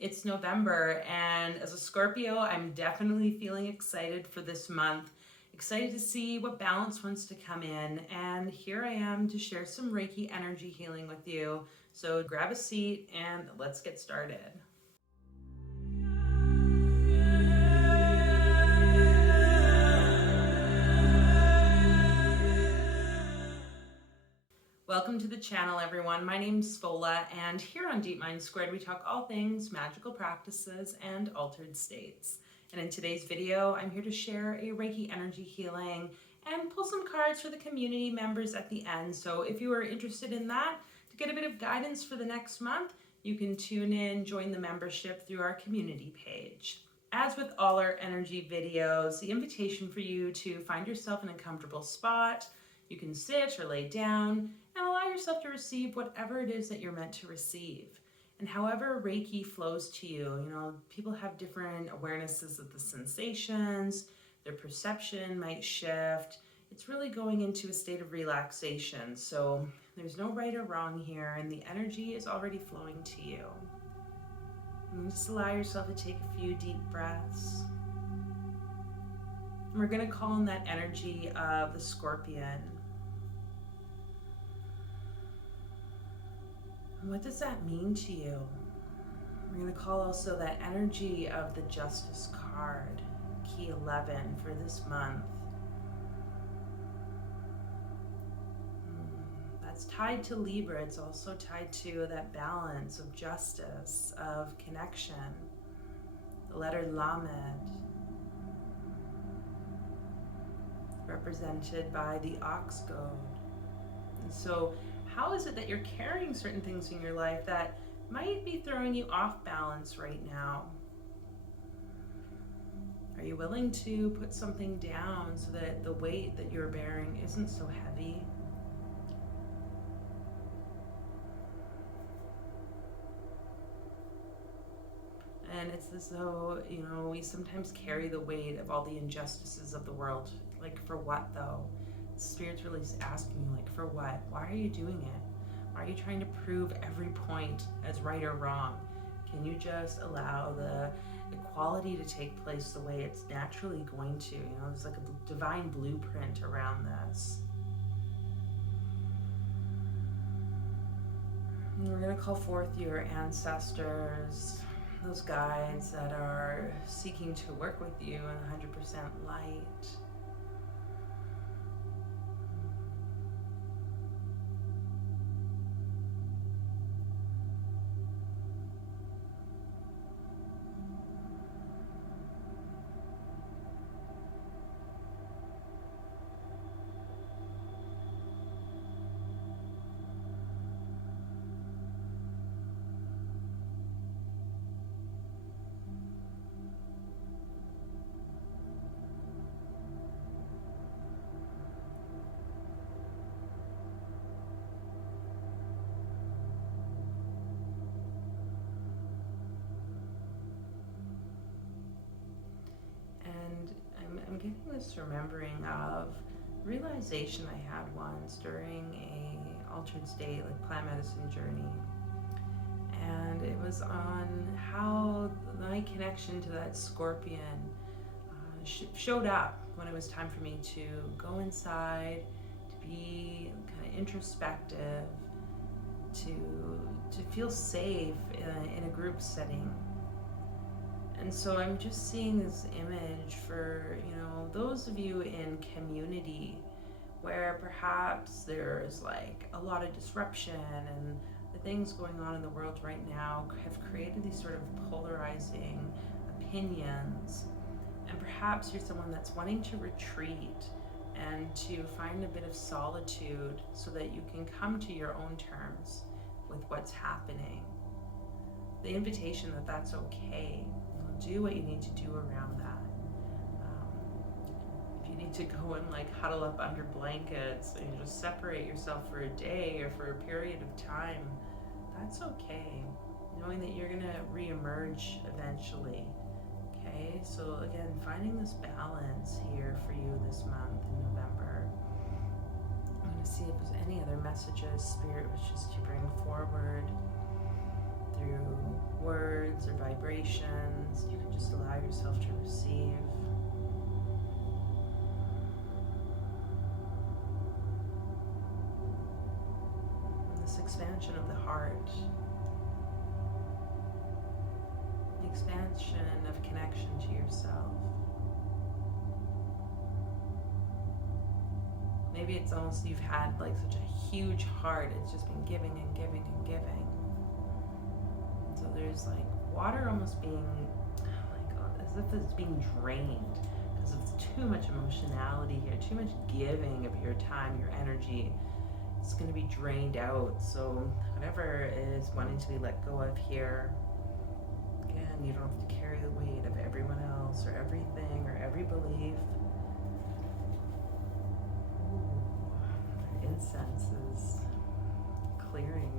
It's November, and as a Scorpio, I'm definitely feeling excited for this month. Excited to see what balance wants to come in, and here I am to share some Reiki energy healing with you. So grab a seat and let's get started. Welcome to the channel, everyone. My name's Fola, and here on Deep Mind Squared, we talk all things magical practices and altered states. And in today's video, I'm here to share a Reiki energy healing and pull some cards for the community members at the end. So if you are interested in that, to get a bit of guidance for the next month, you can tune in, join the membership through our community page. As with all our energy videos, the invitation for you to find yourself in a comfortable spot. You can sit or lay down and allow yourself to receive whatever it is that you're meant to receive. And however Reiki flows to you, people have different awarenesses of the sensations, their perception might shift. It's really going into a state of relaxation. So there's no right or wrong here, and the energy is already flowing to you. And just allow yourself to take a few deep breaths. And we're going to call in that energy of the Scorpion. What does that mean to you? We're going to call also that energy of the Justice card, key 11 for this month. That's tied to Libra. It's also tied to that balance of justice, of connection. The letter Lamed, represented by the ox goad. And so how is it that you're carrying certain things in your life that might be throwing you off balance right now? Are you willing to put something down so that the weight that you're bearing isn't so heavy? And it's as though, we sometimes carry the weight of all the injustices of the world. Like, for what though? Spirit's really asking you, for what? Why are you doing it? Why are you trying to prove every point as right or wrong? Can you just allow the equality to take place the way it's naturally going to? There's like a divine blueprint around this. And we're going to call forth your ancestors, those guides that are seeking to work with you in 100% light. I'm getting this remembering of realization I had once during a altered state, plant medicine journey. And it was on how my connection to that Scorpion showed up when it was time for me to go inside, to be kind of introspective, to feel safe in a group setting. And so I'm just seeing this image for, those of you in community where perhaps there's a lot of disruption, and the things going on in the world right now have created these sort of polarizing opinions. And perhaps you're someone that's wanting to retreat and to find a bit of solitude so that you can come to your own terms with what's happening. The invitation that that's okay. Do what you need to do around that. If you need to go and huddle up under blankets and just separate yourself for a day or for a period of time, that's okay. Knowing that you're gonna reemerge eventually. Okay, so again, finding this balance here for you this month in November. I'm gonna see if there's any other messages Spirit wishes to bring forward through words or vibrations. You can just allow yourself to receive. And this expansion of the heart, the expansion of connection to yourself. Maybe it's almost you've had like such a huge heart, it's just been giving and giving and giving. So there's like water almost being, oh my God, as if it's being drained because of too much emotionality here, too much giving of your time, your energy. It's going to be drained out. So whatever is wanting to be let go of here, again, you don't have to carry the weight of everyone else or everything or every belief. Incense is clearing.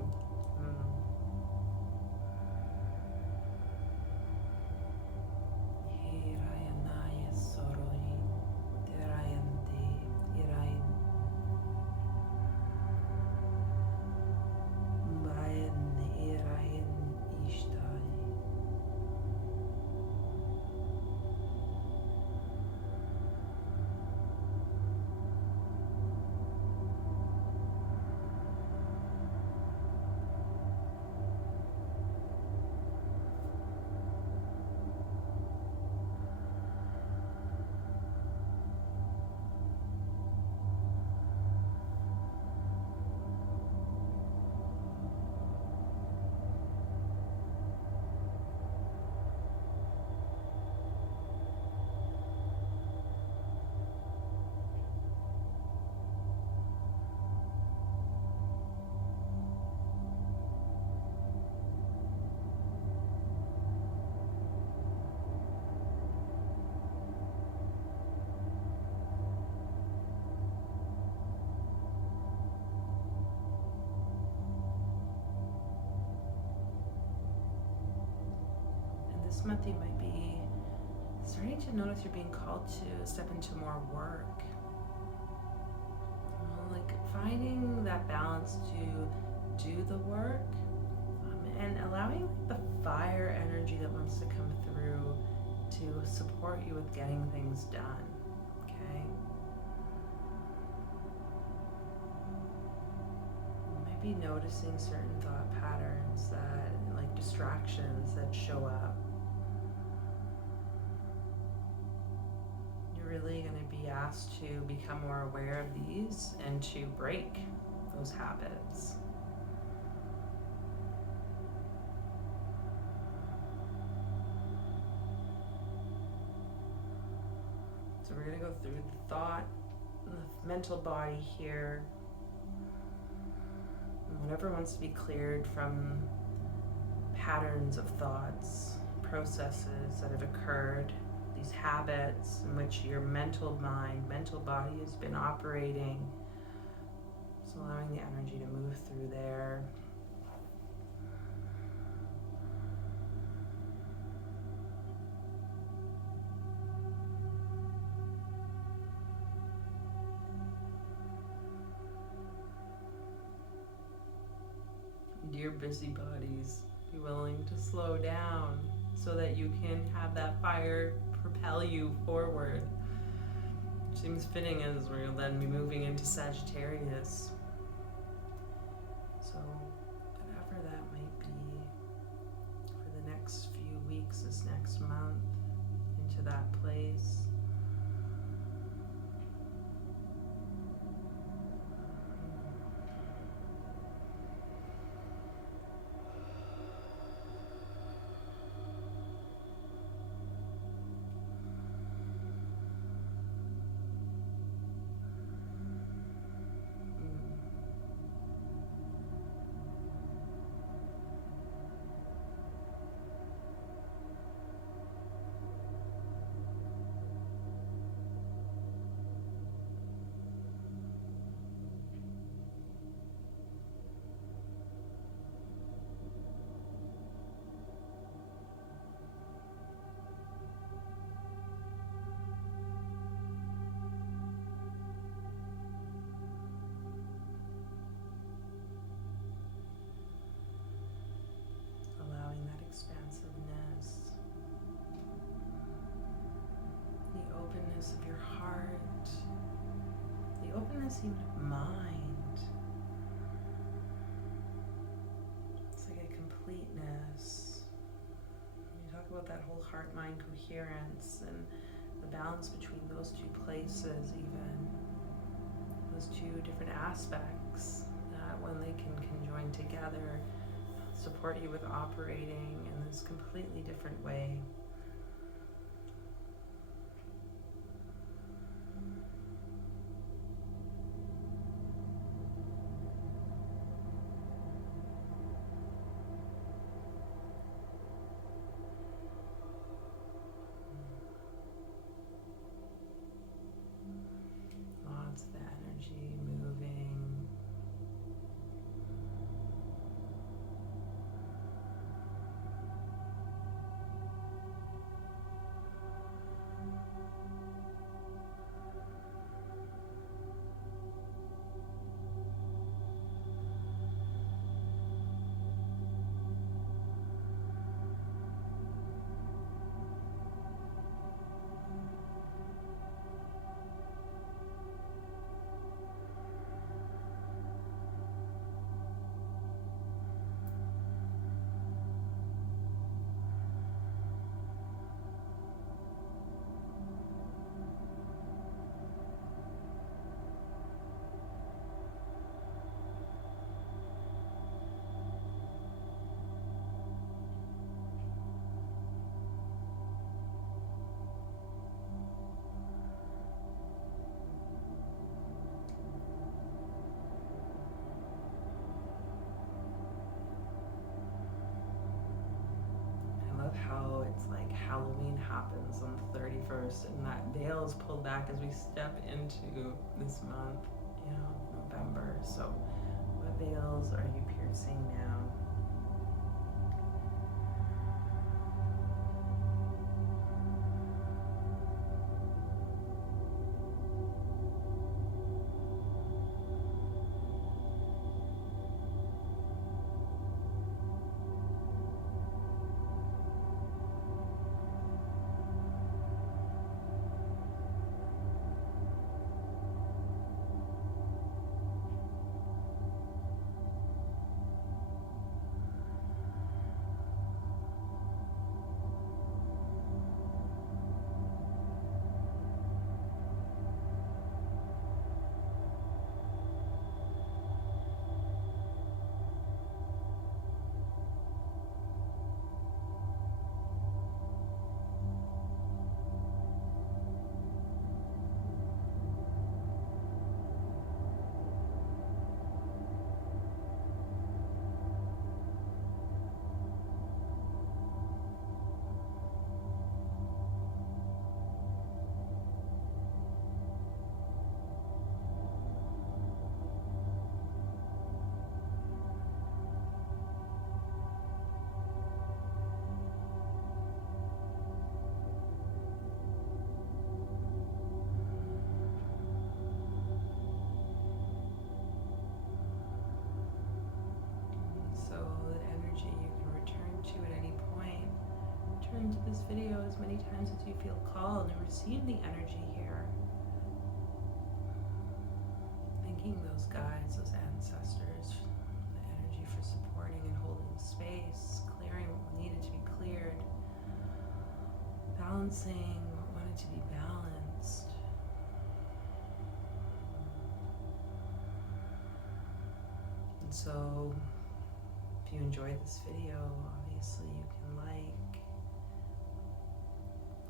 This month you might be starting to notice you're being called to step into more work. Like finding that balance to do the work and allowing the fire energy that wants to come through to support you with getting things done. Okay? You might be noticing certain thought patterns that, like distractions that show up. Really going to be asked to become more aware of these and to break those habits. So we're going to go through the thought, the mental body here, and whatever wants to be cleared from patterns of thoughts, processes that have occurred, these habits in which your mental mind, mental body has been operating. So allowing the energy to move through there. Dear busybodies, be willing to slow down so that you can have that fire propel you forward. Seems fitting as we'll then be moving into Sagittarius. So whatever that might be for the next few weeks, this next month, into that place. openness of your heart, the openness even of mind. It's like a completeness. You talk about that whole heart-mind coherence and the balance between those two places, even those two different aspects that when they can conjoin together, support you with operating in this completely different way. Lots of energy moving. How it's like Halloween happens on the 31st and that veil is pulled back as we step into this month, November. So what veils are you piercing now? Into this video as many times as you feel called and receive the energy here. Thanking those guides, those ancestors, the energy for supporting and holding space, clearing what needed to be cleared, balancing what wanted to be balanced. And so if you enjoyed this video, obviously you can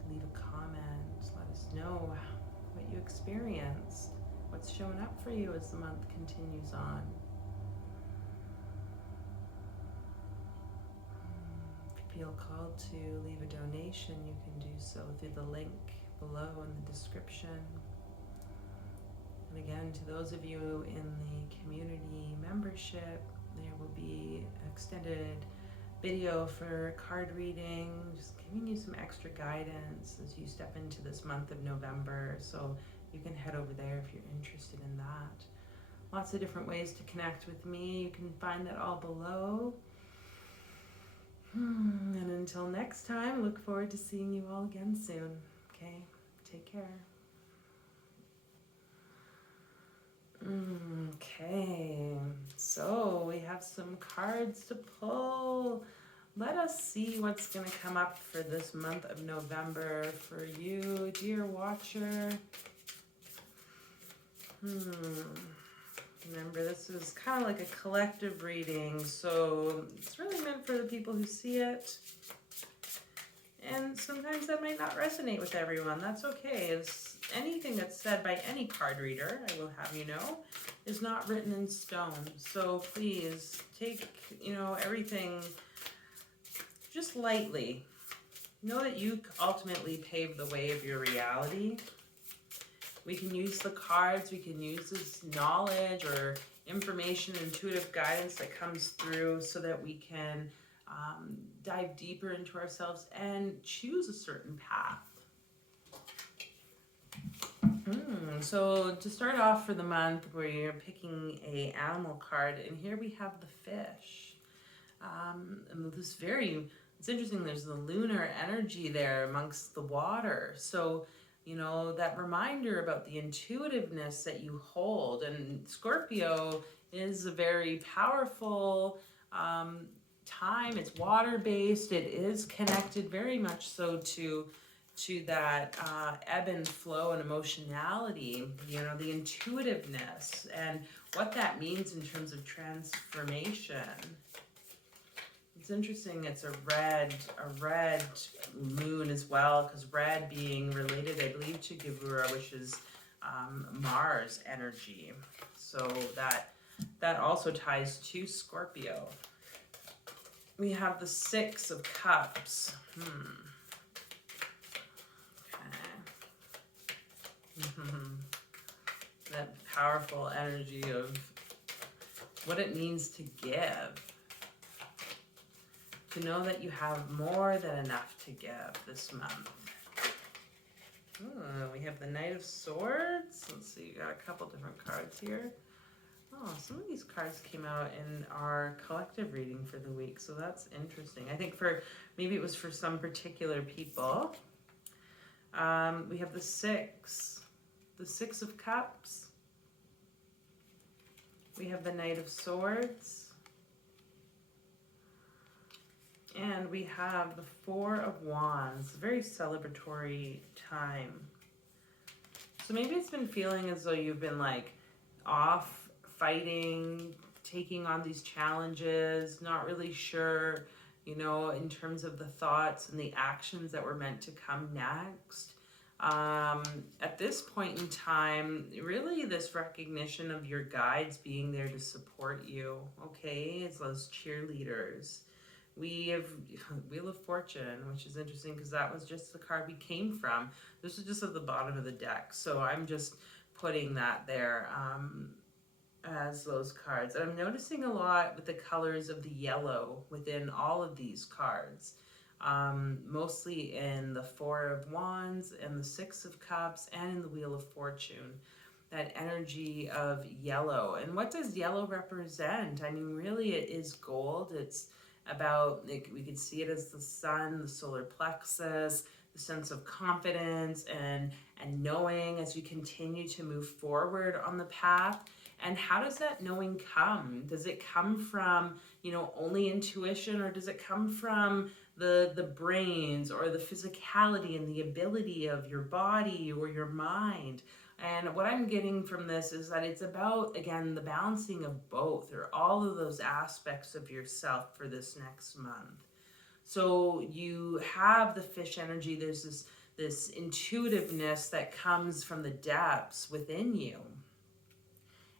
leave a comment, let us know what you experienced, what's showing up for you as the month continues on. If you feel called to leave a donation, you can do so through the link below in the description. And again, to those of you in the community membership, there will be extended video for card reading, just giving you some extra guidance as you step into this month of November. So you can head over there if you're interested in that. Lots of different ways to connect with me. You can find that all below. And until next time, look forward to seeing you all again soon. Okay, take care. Okay, so we have some cards to pull. Let us see what's going to come up for this month of November for you, dear watcher. Remember, this is kind of like a collective reading, so it's really meant for the people who see it. And sometimes that might not resonate with everyone. That's okay. Anything that's said by any card reader, I will have you know, is not written in stone. So please take, everything just lightly. Know that you ultimately pave the way of your reality. We can use the cards, we can use this knowledge or information, intuitive guidance that comes through so that we can dive deeper into ourselves and choose a certain path. So to start off for the month, we're picking a animal card, and here we have the fish. And it's interesting, there's the lunar energy there amongst the water. So, that reminder about the intuitiveness that you hold. And Scorpio is a very powerful time. It's water-based. It is connected very much so to that ebb and flow and emotionality, the intuitiveness and what that means in terms of transformation. It's interesting, it's a red moon as well, because red being related, I believe, to Gavura, which is Mars energy. So that also ties to Scorpio. We have the Six of Cups. That powerful energy of what it means to give. To know that you have more than enough to give this month. We have the Knight of Swords. Let's see, you got a couple different cards here. Oh, some of these cards came out in our collective reading for the week, so that's interesting. I think maybe it was for some particular people. We have the Six of Cups. We have the Knight of Swords. And we have the Four of Wands, very celebratory time. So maybe it's been feeling as though you've been off fighting, taking on these challenges, not really sure, in terms of the thoughts and the actions that were meant to come next. At this point in time, really this recognition of your guides being there to support you, okay? It's those cheerleaders. We have Wheel of Fortune, which is interesting because that was just the card we came from. This is just at the bottom of the deck, so I'm just putting that there as those cards. And I'm noticing a lot with the colors of the yellow within all of these cards, mostly in the Four of Wands and the Six of Cups and in the Wheel of Fortune. That energy of yellow. And what does yellow represent? I mean, really it is gold. It's about, we could see it as the sun, the solar plexus, the sense of confidence and knowing as you continue to move forward on the path. And how does that knowing come? Does it come from, only intuition, or does it come from the brains or the physicality and the ability of your body or your mind? And what I'm getting from this is that it's about, again, the balancing of both, or all of those aspects of yourself for this next month. So you have the fish energy. There's this intuitiveness that comes from the depths within you.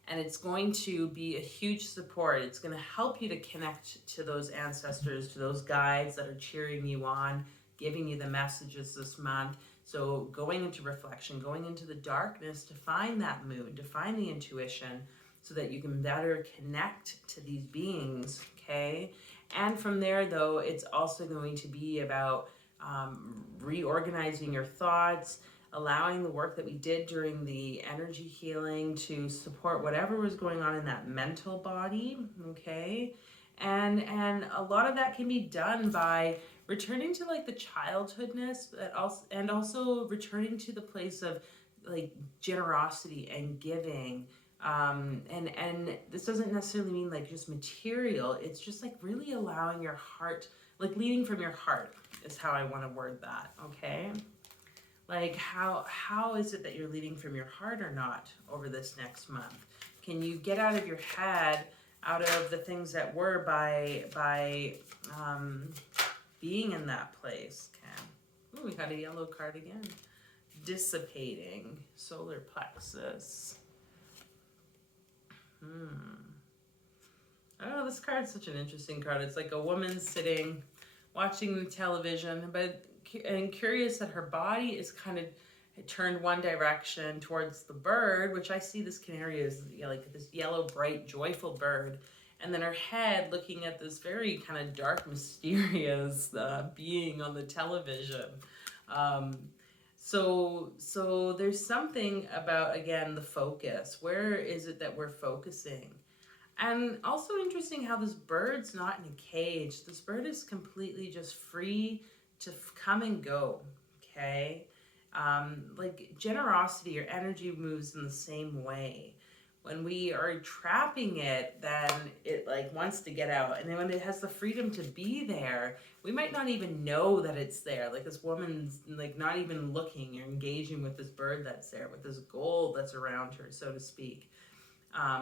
And it's going to be a huge support. It's going to help you to connect to those ancestors, to those guides that are cheering you on, giving you the messages this month. So going into reflection, going into the darkness to find that mood, to find the intuition, so that you can better connect to these beings, okay? And from there, though, it's also going to be about reorganizing your thoughts, allowing the work that we did during the energy healing to support whatever was going on in that mental body, okay? And a lot of that can be done by returning to the childhoodness, but also returning to the place of generosity and giving, And this doesn't necessarily mean like just material. It's just like really allowing your heart, like leading from your heart is how I want to word that, okay? Like how is it that you're leading from your heart or not over this next month? Can you get out of your head, out of the things that were by being in that place? Okay. Ooh, we got a yellow card again. Dissipating, solar plexus. Oh, this card's such an interesting card. It's like a woman sitting, watching the television, and curious that her body is kind of turned one direction towards the bird, which I see this canary as, you know, like this yellow, bright, joyful bird. And then her head looking at this very kind of dark, mysterious being on the television. So there's something about, again, the focus. Where is it that we're focusing? And also interesting how this bird's not in a cage. This bird is completely just free to come and go, okay? Like generosity or energy moves in the same way. When we are trapping it, then it like wants to get out. And then when it has the freedom to be there, we might not even know that it's there. Like this woman's like not even looking or engaging with this bird that's there, with this gold that's around her, so to speak.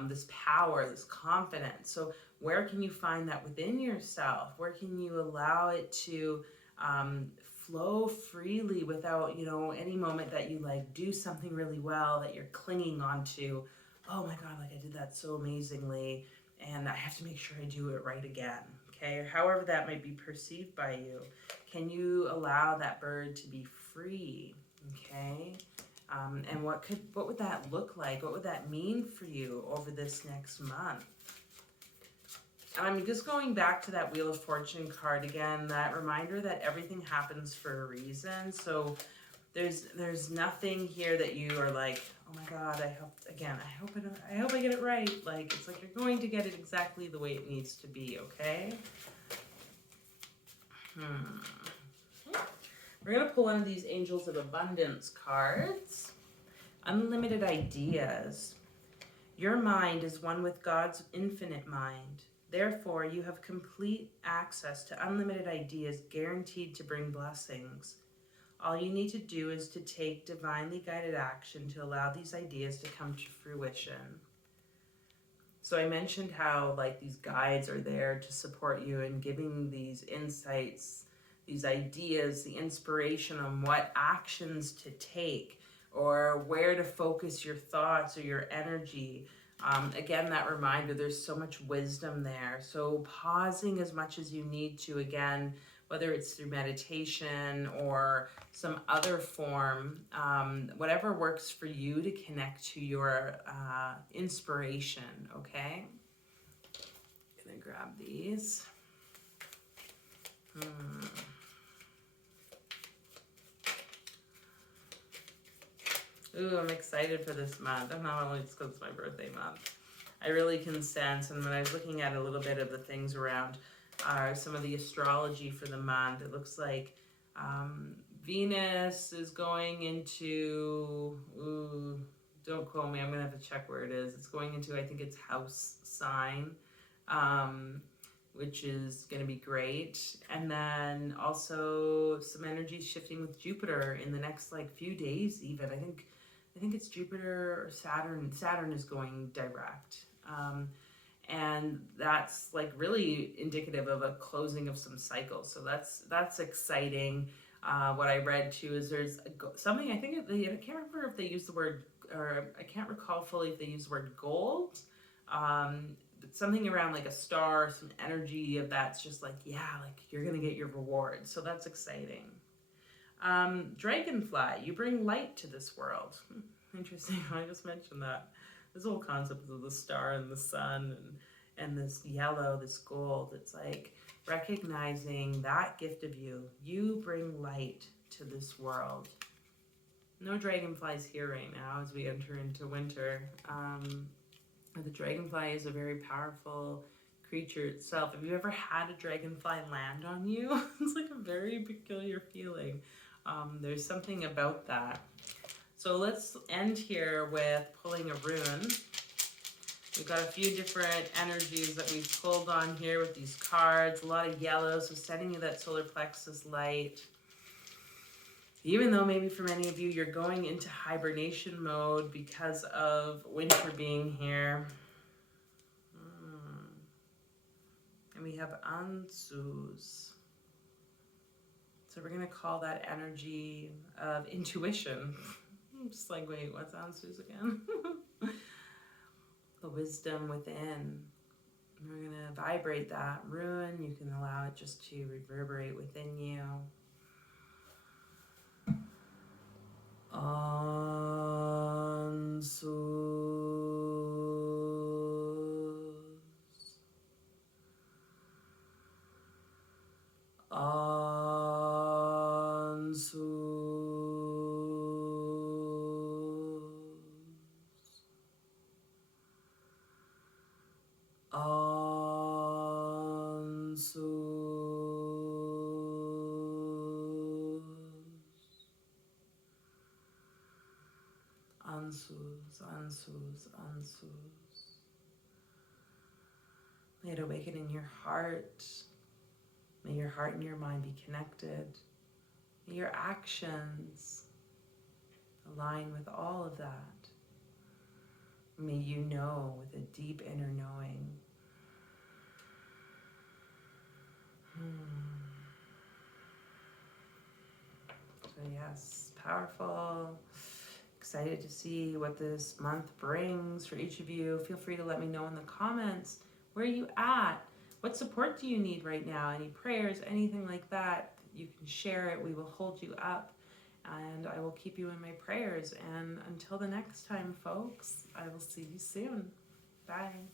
This power, this confidence. So where can you find that within yourself? Where can you allow it to flow freely without, you know, any moment that you like do something really well that you're clinging onto? Oh my God, like I did that so amazingly and I have to make sure I do it right again, okay? Or however that might be perceived by you. Can you allow that bird to be free, okay? And what would that look like? What would that mean for you over this next month? And I'm just going back to that Wheel of Fortune card again, that reminder that everything happens for a reason. So there's nothing here that you are like, oh my God, I hope I get it right. Like, it's like you're going to get it exactly the way it needs to be, okay? We're going to pull one of these Angels of Abundance cards. Unlimited ideas. Your mind is one with God's infinite mind. Therefore, you have complete access to unlimited ideas guaranteed to bring blessings. All you need to do is to take divinely guided action to allow these ideas to come to fruition. So I mentioned how like these guides are there to support you in giving these insights, these ideas, the inspiration on what actions to take or where to focus your thoughts or your energy. Again, that reminder, there's so much wisdom there. So pausing as much as you need to, again, whether it's through meditation or some other form, whatever works for you to connect to your inspiration, okay? I'm gonna grab these. Ooh, I'm excited for this month. And not only just because it's my birthday month. I really can sense, and when I was looking at a little bit of the things around some of the astrology for the month, it looks like Venus is going into, ooh, don't quote me, I'm going to have to check where it is. It's going into, I think it's house sign, which is going to be great. And then also some energy shifting with Jupiter in the next like few days even. I think it's Jupiter or Saturn. Saturn is going direct. And that's like really indicative of a closing of some cycles. So that's exciting. What I read too is there's something, I can't remember if they use the word, or I can't recall fully if they use the word gold. But something around like a star, some energy of that's just like, yeah, like you're going to get your reward. So that's exciting. Dragonfly, you bring light to this world. Interesting, I just mentioned that. This whole concept of the star and the sun and this yellow, this gold, it's like recognizing that gift of you. You bring light to this world. No dragonflies here right now as we enter into winter. The dragonfly is a very powerful creature itself. Have you ever had a dragonfly land on you? It's like a very peculiar feeling. There's something about that. So let's end here with pulling a rune. We've got a few different energies that we've pulled on here with these cards. A lot of yellow, so sending you that solar plexus light. Even though maybe for many of you, you're going into hibernation mode because of winter being here. And we have Ansus. So we're going to call that energy of intuition. I'm just like, wait, what's Ansus again? The wisdom within. We're going to vibrate that rune. You can allow it just to reverberate within you. Ansus. Ansus. May it awaken in your heart. May your heart and your mind be connected. May your actions align with all of that. May you know with a deep inner knowing. So yes, powerful. Excited to see what this month brings for each of you. Feel free to let me know in the comments. Where are you at? What support do you need right now? Any prayers, anything like that? You can share it. We will hold you up. And I will keep you in my prayers. And until the next time, folks, I will see you soon. Bye.